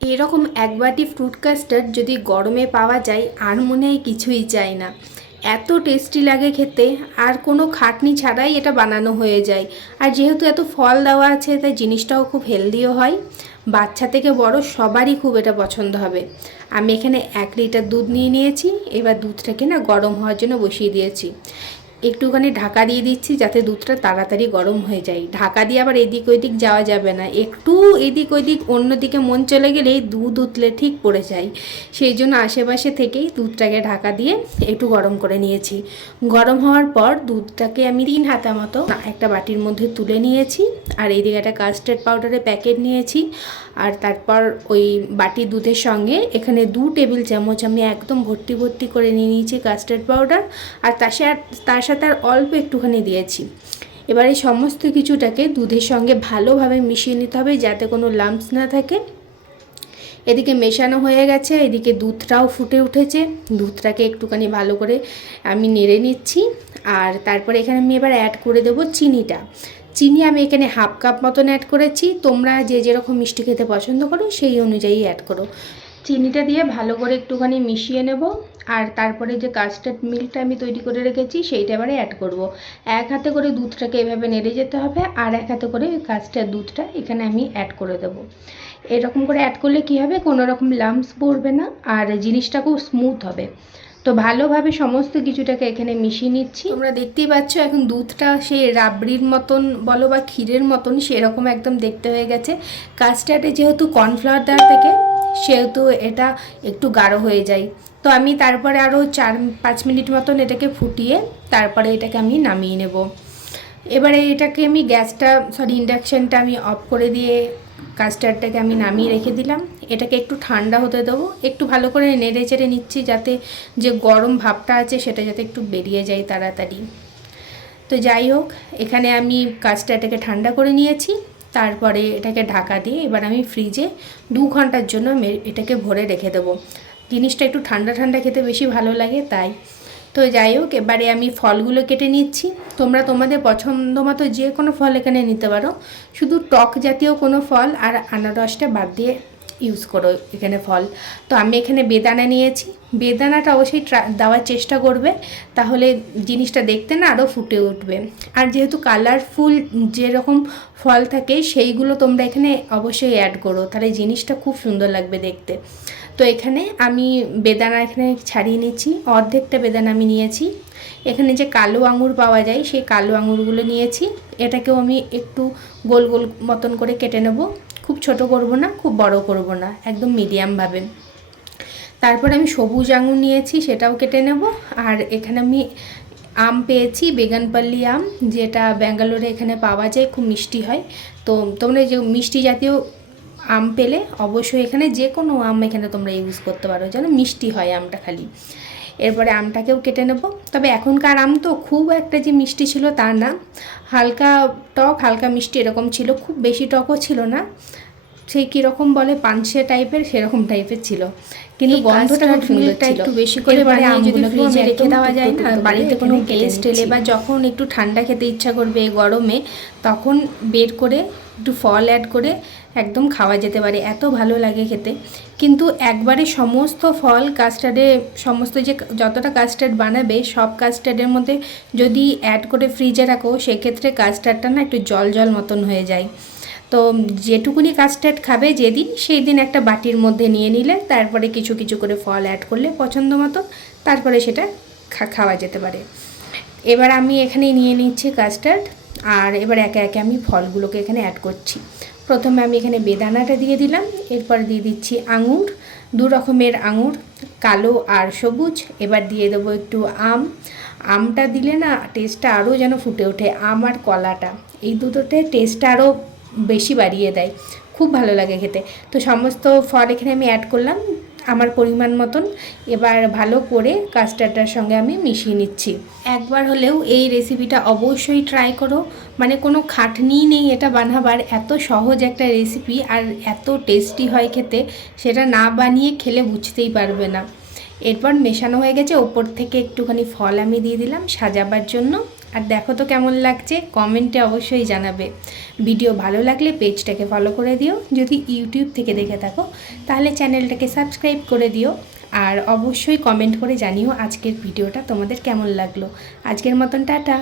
এরকম এক বাটি ফ্রুট কাস্টার্ড যদি গরমে পাওয়া যায় আর মনে হয় কিছুই চাই না। এত টেস্টি লাগে খেতে, আর কোনো খাটনি ছাড়াই এটা বানানো হয়ে যায়। আর যেহেতু এত ফল দেওয়া আছে তাই জিনিসটাও খুব হেলদিও হয়। বাচ্চা থেকে বড় সবারই খুব এটা পছন্দ হবে। আমি এখানে 1 লিটার দুধ নিয়ে নিয়েছি। এবার দুধটাকে গরম হওয়ার জন্য বসিয়ে দিয়েছি। একটুখানি ঢাকা দিয়ে দিচ্ছি যাতে দুধটা তাড়াতাড়ি গরম হয়ে যায়। ঢাকা দিয়ে আবার এদিক ওইদিক যাওয়া যাবে না, একটু এদিক ওইদিক অন্যদিকে মন চলে গেলেই দুধ উতলে ঠিক পড়ে যায়। সেই জন্য আশেপাশে থেকেই দুধটাকে ঢাকা দিয়ে একটু গরম করে নিয়েছি। গরম হওয়ার পর দুধটাকে আমি 3 হাতা মতো একটা বাটির মধ্যে তুলে নিয়েছি। আর এইদিকে একটা কাস্টার্ড পাউডারের প্যাকেট নিয়েছি। আর তারপর ওই বাটি দুধের সঙ্গে এখানে 2 টেবিল চামচ আমি একদম ভর্তি ভর্তি করে নিয়ে নিয়েছি কাস্টার্ড পাউডার। আর তার সাথে আর অল্প একটুখানি দিয়েছি। এবারে সমস্ত কিছুটাকে দুধের সঙ্গে ভালোভাবে মিশিয়ে নিতে হবে যাতে কোনো লাম্পস না থাকে। এদিকে মেশানো হয়ে গেছে, এদিকে দুধটাও ফুটে উঠেছে। দুধটাকে একটুখানি ভালো করে আমি নেড়ে নিচ্ছি। আর তারপরে এখানে আমি এবার অ্যাড করে দেবো চিনিটা। চিনি আমি এখানে 1/2 কাপ মতন অ্যাড করেছি। তোমরা যে যেরকম মিষ্টি খেতে পছন্দ করো সেই অনুযায়ী অ্যাড করো। চিনিটা দিয়ে ভালো করে একটুখানি মিশিয়ে নেব। আর তারপরে যে কাস্টার্ড মিল্কটা আমি তৈরি করে রেখেছি সেইটা এবারে অ্যাড করব। 1 হাতে করে দুধটাকে এভাবে নেড়ে যেতে হবে, আর 1 হাতে করে কাস্টার্ড দুধটা এখানে আমি অ্যাড করে দেবো। এরকম করে অ্যাড করলে কি হবে, কোনো রকম লাম্পস পড়বে না আর জিনিসটা খুব স্মুথ হবে। তো ভালোভাবে সমস্ত কিছুটাকে এখানে মিশিয়ে নিচ্ছি। তোমরা দেখতেই পাচ্ছ এখন দুধটা সেই রাবড়ির মতন বলো বা ক্ষীরের মতন সেরকম একদম দেখতে হয়ে গেছে। কাস্টার্ডে যেহেতু কর্নফ্লাওয়ার দেওয়া থাকে সেহেতু এটা একটু গাঢ় হয়ে যায়। তো আমি তারপরে আরও 4-5 মিনিট মতন এটাকে ফুটিয়ে তারপরে এটাকে আমি নামিয়ে নেব। এবারে এটাকে আমি ইন্ডাকশানটা আমি অফ করে দিয়ে কাস্টার্ডটাকে আমি নামিয়ে রেখে দিলাম। এটাকে একটু ঠান্ডা হতে দেবো। একটু ভালো করে নেড়ে চেড়ে নিচ্ছি যাতে যে গরম ভাবটা আছে সেটা যাতে একটু বেরিয়ে যায় তাড়াতাড়ি। তো যাই হোক, এখানে আমি কাস্টার্ডটাকে ঠান্ডা করে নিয়েছি। তারপরে এটাকে ঢাকা দিয়ে এবার আমি ফ্রিজে 2 ঘন্টার জন্য এটাকে ভরে রেখে দেবো। জিনিসটা একটু ঠান্ডা ঠান্ডা খেতে বেশি ভালো লাগে তাই। তো যাই হোক, এবারে আমি ফলগুলো কেটে নিচ্ছি। তোমরা তোমাদের পছন্দ মতো যে কোনো ফল এখানে নিতে পারো, শুধু টক জাতীয় কোনো ফল আর আনারসটা বাদ দিয়ে ইউজ করো এখানে ফল। তো আমি এখানে বেদানা নিয়েছি। বেদানাটা অবশ্যই দেওয়ার চেষ্টা করবে, তাহলে জিনিসটা দেখতে আরও ফুটে উঠবে। আর যেহেতু কালারফুল যেরকম ফল থাকে সেইগুলো তোমরা এখানে অবশ্যই অ্যাড করো, তাহলে জিনিসটা খুব সুন্দর লাগবে দেখতে। তো এখানে আমি বেদানা এখানে ছাড়িয়ে নিচ্ছি। অর্ধেকটা বেদানা আমি নিয়েছি। এখানে যে কালো আঙুর পাওয়া যায় সেই কালো আঙুরগুলো নিয়েছি। এটাকেও আমি একটু গোল গোল মতন করে কেটে নেব। খুব ছোট করব না, খুব বড় করব না, একদম মিডিয়ামভাবে। তারপর আমি সবুজ আঙুর নিয়েছি, সেটাও কেটে নেব। আর এখানে আমি আম পেয়েছি, বেগানপল্লী আম, যেটা ব্যাঙ্গালোরে এখানে পাওয়া যায়, খুব মিষ্টি হয়। তো তোমরা যে মিষ্টি জাতীয় আম পেলে অবশ্যই এখানে যে কোনো আম এখানে তোমরা ইউজ করতে পারো, যেন মিষ্টি হয় আমটা খালি। এরপরে আমটাকেও কেটে নেব। তবে এখনকার আম তো খুব একটা যে মিষ্টি ছিল তা না, হালকা টক হালকা মিষ্টি এরকম ছিল, খুব বেশি টকও ছিল না। সেই কীরকম বলে পানসে টাইপের, সেরকম টাইপের ছিল, কিন্তু গন্ধটা খুব সুন্দর ছিল। একটু বেশি করে যদি ফ্রিজে রেখে দেওয়া যায় না, বাড়িতে কোনো গেস্ট এলে বা যখন একটু ঠান্ডা খেতে ইচ্ছা করবে গরমে, তখন বের করে একটু ফল অ্যাড করে একদম খাওয়া যেতে পারে, এত ভালো লাগে খেতে। কিন্তু একবারে সমস্ত ফল কাস্টার্ডে সমস্ত যে যতটা কাস্টার্ড বানাবে সব কাস্টার্ডের মধ্যে যদি অ্যাড করে ফ্রিজে রাখো, সেক্ষেত্রে কাস্টার্ডটা একটু জল জল মতন হয়ে যায়। তো যেটুকুনি কাস্টার্ড খাবে যেদিন, সেই দিন একটা বাটির মধ্যে নিয়ে নিলে তারপরে কিছু কিছু করে ফল অ্যাড করলে পছন্দ মতো, তারপরে সেটা খাওয়া যেতে পারে। এবার আমি এখানে নিয়ে নিচ্ছি কাস্টার্ড। আর এবার একে একে আমি ফলগুলোকে এখানে অ্যাড করছি। প্রথমে আমি এখানে বেদানাটা দিয়ে দিলাম, এরপর দিয়ে দিচ্ছি আঙুর, 2 রকমের আঙুর, কালো আর সবুজ। এবার দিয়ে দেবো একটু আমটা দিলে টেস্টটা আরও যেন ফুটে ওঠে। আম আর কলাটা, এই দুটোতে টেস্টটা আরও বেশি বাড়িয়ে দেয়, খুব ভালো লাগে খেতে। তো সমস্ত ফল এখানে আমি অ্যাড করলাম আমার পরিমাণ মতন। এবার ভালো করে কাস্টার্ডটার সঙ্গে আমি মিশিয়ে নিচ্ছি। একবার হলেও এই রেসিপিটা অবশ্যই ট্রাই করো, মানে কোনো খাটনিই নেই এটা বানাবার, এত সহজ একটা রেসিপি আর এত টেস্টি হয় খেতে, সেটা না বানিয়ে খেলে বুঝতেই পারবে না। এরপর মেশানো হয়ে গেছে, ওপর থেকে একটুখানি ফল আমি দিয়ে দিলাম সাজাবার জন্য। আর দেখো তো কেমন লাগছে, কমেন্টে অবশ্যই জানাবে। ভিডিও ভালো লাগলে পেজটাকে ফলো করে দিও, যদি ইউটিউব থেকে দেখে থাকো তাহলে চ্যানেলটাকে সাবস্ক্রাইব করে দিও। আর অবশ্যই কমেন্ট করে জানিও আজকের ভিডিওটা তোমাদের কেমন লাগলো। আজকের মতন টাটা।